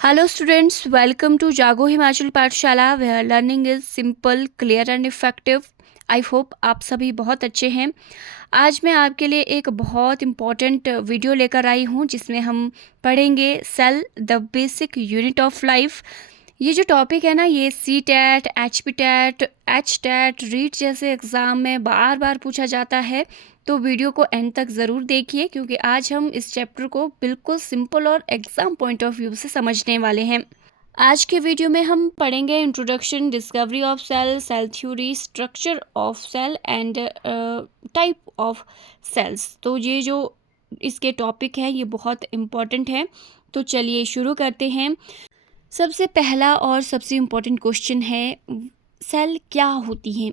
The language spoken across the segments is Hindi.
Hello students, welcome to Jago Himachal पाठशाला where learning is simple, clear and effective. I hope आप सभी बहुत अच्छे हैं। आज मैं आपके लिए एक बहुत इम्पॉर्टेंट वीडियो लेकर आई हूँ जिसमें हम पढ़ेंगे cell the basic unit of life. ये जो टॉपिक है ना, ये C TET, H P TET, H TET, REET जैसे एग्ज़ाम में बार बार पूछा जाता है। तो वीडियो को एंड तक ज़रूर देखिए क्योंकि आज हम इस चैप्टर को बिल्कुल सिंपल और एग्ज़ाम पॉइंट ऑफ व्यू से समझने वाले हैं। आज के वीडियो में हम पढ़ेंगे introduction, discovery of cell, cell theory, structure of cell and type of cells. तो ये जो इसके टॉपिक हैं ये बहुत इम्पॉर्टेंट है। तो चलिए शुरू करते हैं। सबसे पहला और सबसे इम्पॉर्टेंट क्वेश्चन है, सेल क्या होती हैं?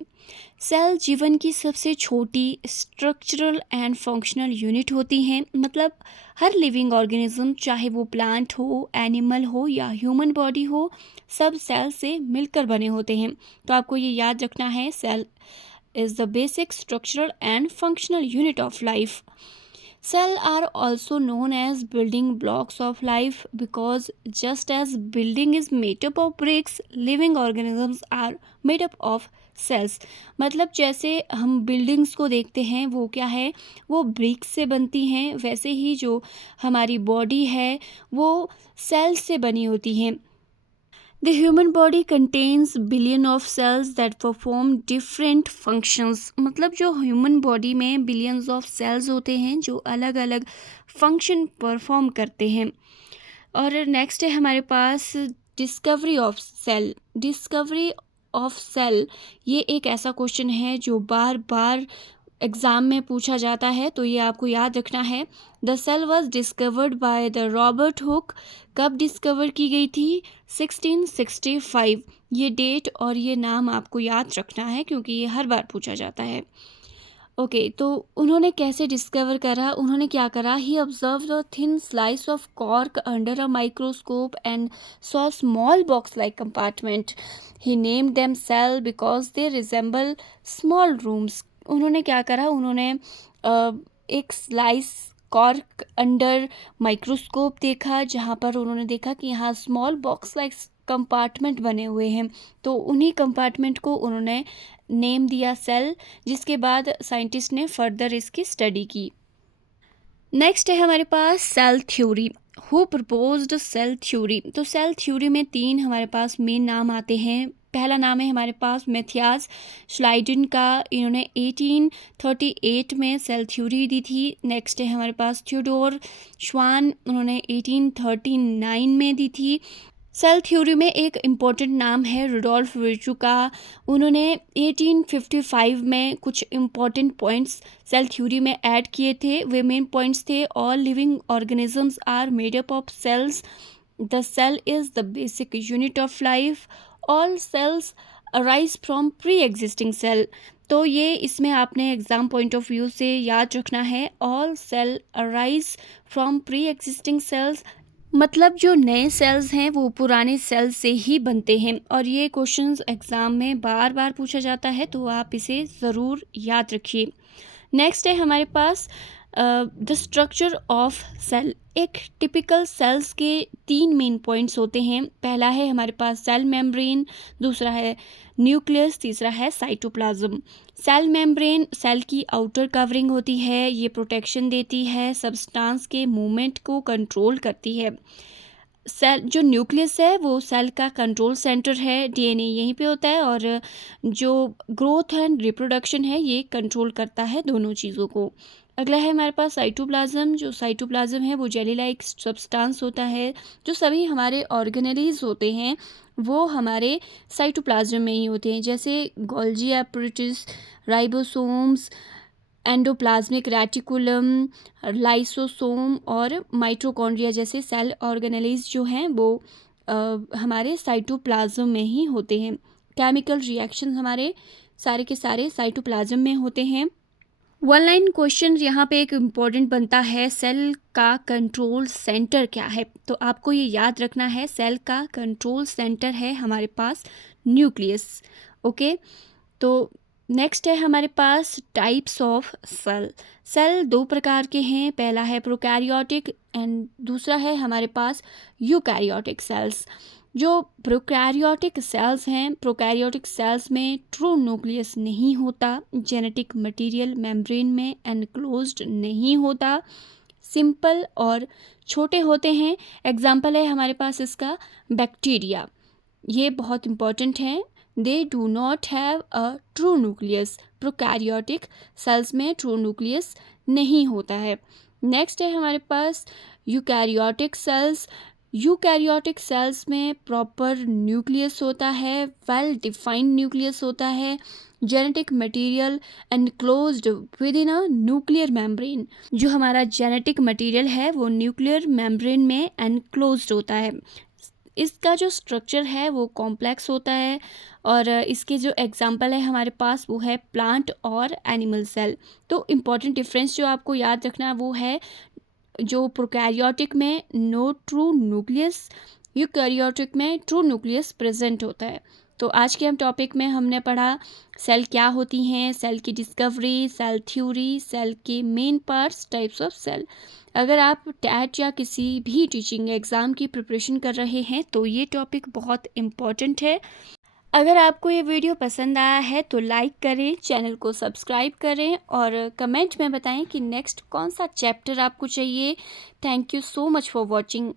सेल जीवन की सबसे छोटी स्ट्रक्चरल एंड फंक्शनल यूनिट होती हैं। मतलब हर लिविंग ऑर्गेनिज्म, चाहे वो प्लांट हो, एनिमल हो या ह्यूमन बॉडी हो, सब सेल से मिलकर बने होते हैं। तो आपको ये याद रखना है, cell is the basic structural and functional unit of life. Cells are also known as building blocks of life because just as building is made up of bricks, living organisms are made up of cells. मतलब जैसे हम बिल्डिंग्स को देखते हैं वो क्या है, वो ब्रिक्स से बनती हैं, वैसे ही जो हमारी बॉडी है वो सेल्स से बनी होती हैं. The human body contains billion of cells that perform different functions. मतलब जो ह्यूमन बॉडी में बिलियंस ऑफ सेल्स होते हैं जो अलग अलग फंक्शन परफॉर्म करते हैं. और नेक्स्ट है हमारे पास discovery of cell. Discovery of cell ये एक ऐसा क्वेश्चन है जो बार बार एग्ज़ाम में पूछा जाता है, तो ये आपको याद रखना है. The cell was discovered by the Robert Hooke. कब डिस्कवर की गई थी? 1665. ये डेट और ये नाम आपको याद रखना है क्योंकि ये हर बार पूछा जाता है. ओके, तो उन्होंने कैसे डिस्कवर करा? उन्होंने क्या करा? He observe a thin slice of cork under a microscope and saw small box like compartment. He named them cell because they resemble small rooms. उन्होंने क्या करा? उन्होंने एक स्लाइस कॉर्क अंडर माइक्रोस्कोप देखा जहाँ पर उन्होंने देखा कि यहाँ स्मॉल बॉक्स लाइक कंपार्टमेंट बने हुए हैं. तो उन्हीं कंपार्टमेंट को उन्होंने नेम दिया सेल, जिसके बाद साइंटिस्ट ने फर्दर इसकी स्टडी की. नेक्स्ट है हमारे पास cell theory. Who proposed cell theory? तो सेल थ्योरी में 3 हमारे पास मेन नाम आते हैं. पहला नाम है हमारे पास मैथियास श्लाइडन का. इन्होंने 1838 में सेल थ्योरी दी थी. नेक्स्ट है हमारे पास थियोडोर श्वान. उन्होंने 1839 में दी थी. सेल थ्योरी में एक इम्पॉर्टेंट नाम है रुडोल्फ विर्चू का. उन्होंने 1855 में कुछ इम्पॉर्टेंट पॉइंट्स सेल थ्योरी में ऐड किए थे. वे मेन पॉइंट्स थे: all living organisms are made up of cells, the cell is the basic unit of life, all cells arise from pre existing cell. तो ये इसमें आपने एग्ज़ाम पॉइंट ऑफ व्यू से याद रखना है, all cell arise from pre existing cells. मतलब जो नए सेल्स हैं वो पुराने सेल्स से ही बनते हैं. और ये क्वेश्चंस एग्ज़ाम में बार बार पूछा जाता है, तो आप इसे ज़रूर याद रखिए. नेक्स्ट है हमारे पास द स्ट्रक्चर ऑफ सेल. एक टिपिकल सेल्स के 3 मेन पॉइंट्स होते हैं. पहला है हमारे पास सेल मेम्ब्रेन, दूसरा है न्यूक्लियस, तीसरा है साइटोप्लाज्म. सेल मेम्ब्रेन सेल की आउटर कवरिंग होती है. ये प्रोटेक्शन देती है, सब्सटेंस के मूवमेंट को कंट्रोल करती है. सेल जो न्यूक्लियस है वो सेल का कंट्रोल सेंटर है. डीएनए यहीं पे होता है और जो ग्रोथ एंड रिप्रोडक्शन है ये कंट्रोल करता है दोनों चीज़ों को. अगला है हमारे पास साइटोप्लाज्म. जो साइटोप्लाज्म है वो जेली लाइक सब्सटेंस होता है. जो सभी हमारे ऑर्गेनेलीज होते हैं वो हमारे साइटोप्लाज्म में ही होते हैं, जैसे Golgi apparatus, ribosomes, endoplasmic reticulum, lysosome और माइटोकॉन्ड्रिया जैसे सेल ऑर्गेनेलीज जो हैं वो हमारे साइटोप्लाज्म में ही होते हैं. केमिकल रिएक्शन हमारे सारे के सारे साइटोप्लाज्म में होते हैं. वन लाइन क्वेश्चन यहाँ पे एक इम्पॉर्टेंट बनता है, सेल का कंट्रोल सेंटर क्या है? तो आपको ये याद रखना है, सेल का कंट्रोल सेंटर है हमारे पास न्यूक्लियस. ओके, तो नेक्स्ट है हमारे पास टाइप्स ऑफ सेल। सेल दो प्रकार के हैं, पहला है प्रोकैरियोटिक एंड दूसरा है हमारे पास यूकैरियोटिक सेल्स। जो प्रोकैरियोटिक सेल्स हैं, प्रोकैरियोटिक सेल्स में ट्रू न्यूक्लियस नहीं होता, जेनेटिक मटेरियल मेम्ब्रेन में एनक्लोज्ड नहीं होता, सिंपल और छोटे होते हैं। एग्जाम्पल है हमारे पास इसका बैक्टीरिया, ये बहुत इंपॉर्टेंट है। They do not have a true nucleus, prokaryotic cells में ट्रू न्यूक्लियस नहीं होता है। नेक्स्ट है हमारे पास यूकैरियोटिक सेल्स। यूकैरियोटिक सेल्स में प्रॉपर न्यूक्लियस होता है, वेल डिफाइंड न्यूक्लियस होता है, genetic material enclosed with in a nuclear membrane. जो हमारा जेनेटिक मटेरियल है वो न्यूक्लियर मेम्ब्रेन में एनक्लोज्ड होता है। इसका जो स्ट्रक्चर है वो कॉम्प्लेक्स होता है और इसके जो एग्जांपल है हमारे पास वो है प्लांट और एनिमल सेल। तो इम्पॉर्टेंट डिफरेंस जो आपको याद रखना है वो है, जो प्रोकैरियोटिक में नो ट्रू न्यूक्लियस, यूकैरियोटिक में ट्रू न्यूक्लियस प्रेजेंट होता है। तो आज के हम टॉपिक में हमने पढ़ा सेल क्या होती हैं, सेल की डिस्कवरी, सेल थ्योरी, सेल के main parts, types of cell. अगर आप टैट या किसी भी टीचिंग एग्ज़ाम की प्रिपरेशन कर रहे हैं तो ये टॉपिक बहुत इम्पॉर्टेंट है। अगर आपको ये वीडियो पसंद आया है तो लाइक करें, चैनल को सब्सक्राइब करें और कमेंट में बताएं कि नेक्स्ट कौन सा चैप्टर आपको चाहिए। Thank you so much for watching.